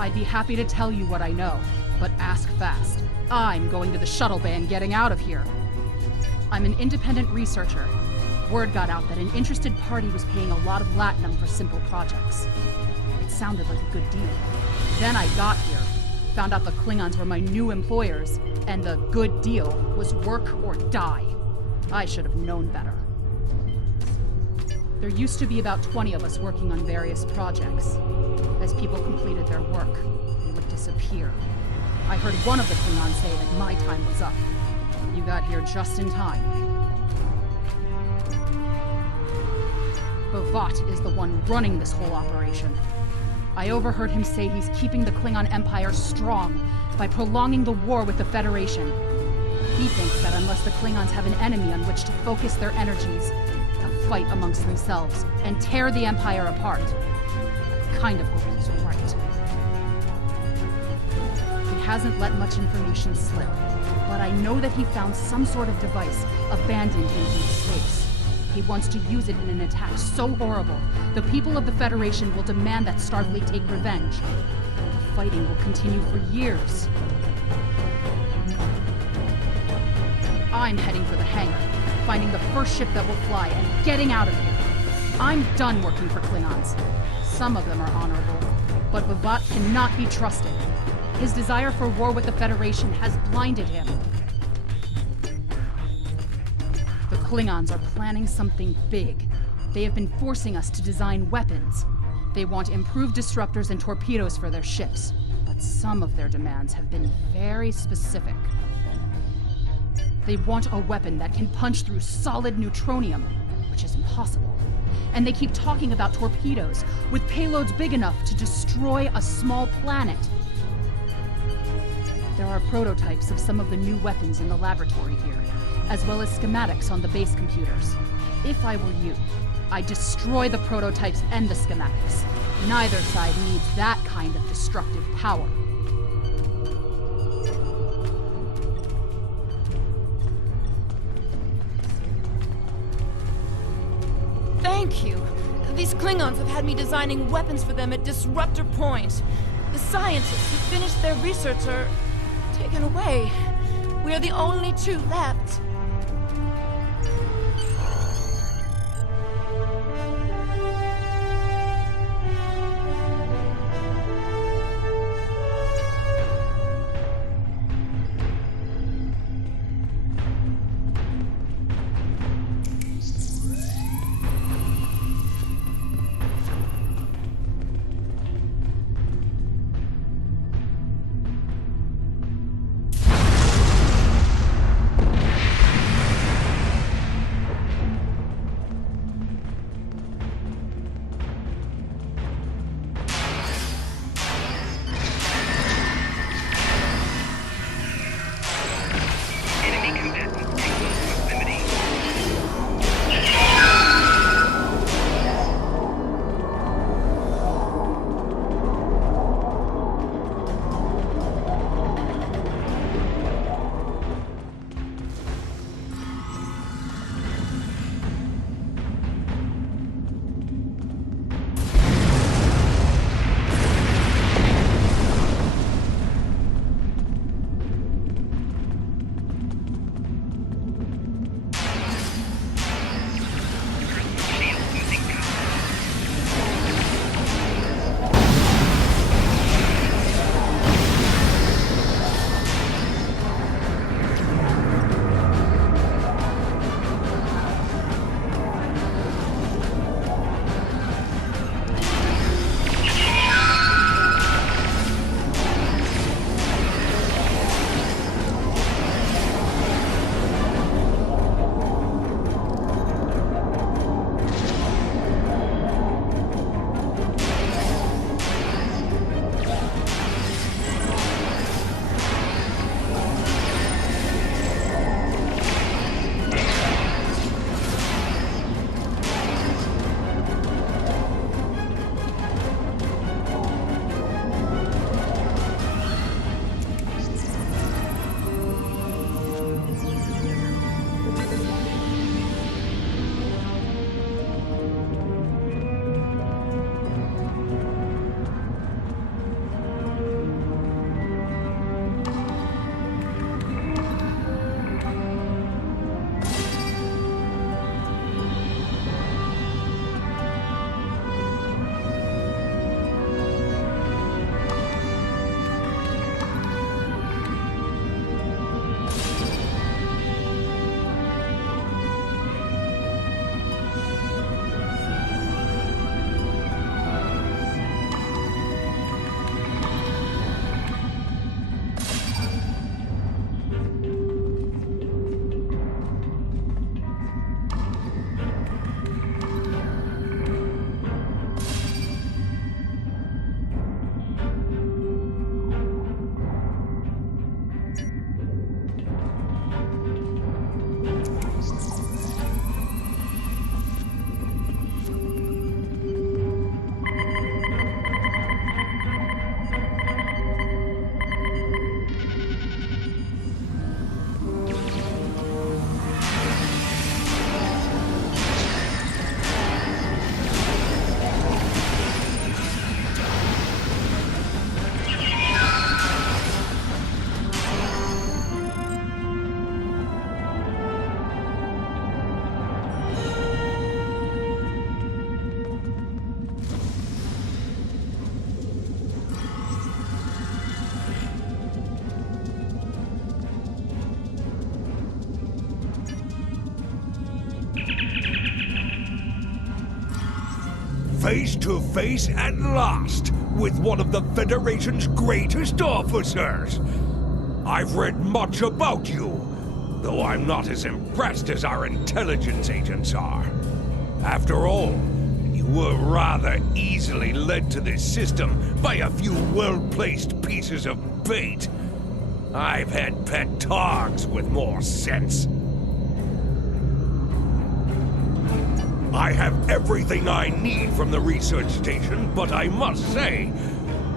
I'd be happy to tell you what I know, but ask fast. I'm going to the shuttle bay and getting out of here. I'm an independent researcher. Word got out that an interested party was paying a lot of latinum for simple projects. It sounded like a good deal. Then I got here, found out the Klingons were my new employers, and the good deal was work or die. I should have known better. There used to be about 20 of us working on various projects. As people completed their work, they would disappear. I heard one of the Klingons say that my time was up. You got here just in time. Bavat is the one running this whole operation. I overheard him say he's keeping the Klingon Empire strong by prolonging the war with the Federation. He thinks that unless the Klingons have an enemy on which to focus their energies, they'll fight amongst themselves and tear the Empire apart. I kind of hope he's right. He hasn't let much information slip, but I know that he found some sort of device abandoned in deep space. He wants to use it in an attack so horrible, the people of the Federation will demand that Starfleet take revenge. The fighting will continue for years. I'm heading for the hangar, finding the first ship that will fly, and getting out of here. I'm done working for Klingons. Some of them are honorable, but Bavat cannot be trusted. His desire for war with the Federation has blinded him. The Klingons are planning something big. They have been forcing us to design weapons. They want improved disruptors and torpedoes for their ships, but some of their demands have been very specific. They want a weapon that can punch through solid neutronium, which is impossible. And they keep talking about torpedoes with payloads big enough to destroy a small planet. There are prototypes of some of the new weapons in the laboratory here, as well as schematics on the base computers. If I were you, I'd destroy the prototypes and the schematics. Neither side needs that kind of destructive power. Thank you. These Klingons have had me designing weapons for them at Disruptor Point. The scientists who finished their research are taken away. We are the only two left. face to face at last with one of the Federation's greatest officers. I've read much about you, though I'm not as impressed as our intelligence agents are. After all, you were rather easily led to this system by a few well-placed pieces of bait. I've had pet targs with more sense. I have everything I need from the research station, but I must say,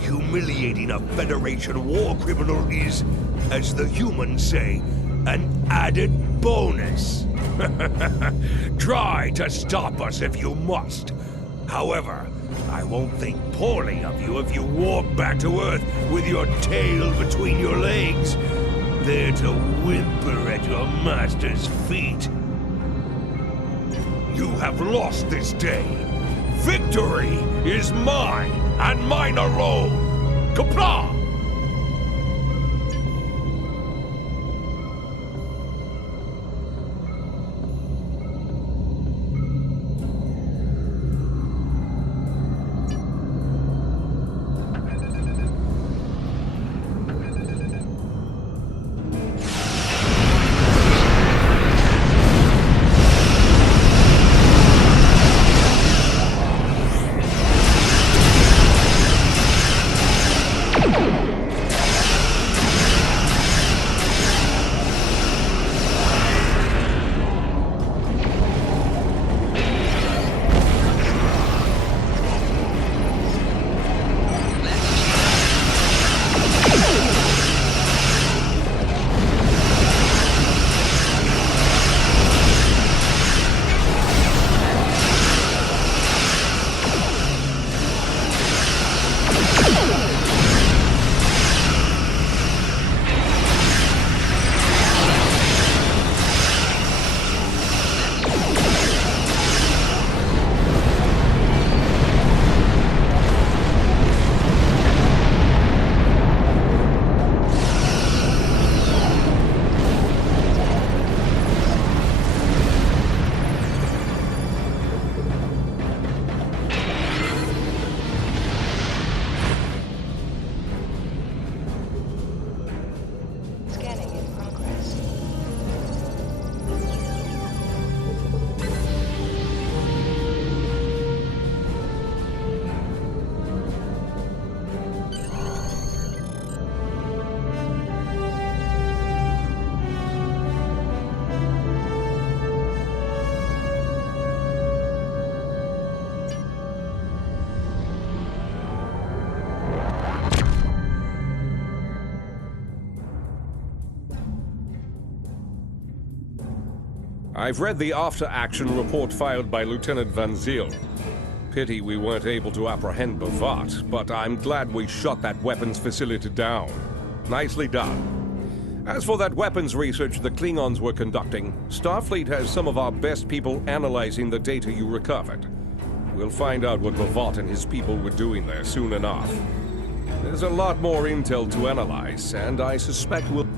humiliating a Federation war criminal is, as the humans say, an added bonus. Try to stop us if you must. However, I won't think poorly of you if you walk back to Earth with your tail between your legs, there to whimper at your master's feet. You have lost this day. Victory is mine, and mine alone. Qapla'! I've read the after-action report filed by Lieutenant VanZyl. Pity we weren't able to apprehend Bavat, but I'm glad we shot that weapons facility down. Nicely done. As for that weapons research the Klingons were conducting, Starfleet has some of our best people analyzing the data you recovered. We'll find out what Bavat and his people were doing there soon enough. There's a lot more intel to analyze, and I suspect we'll...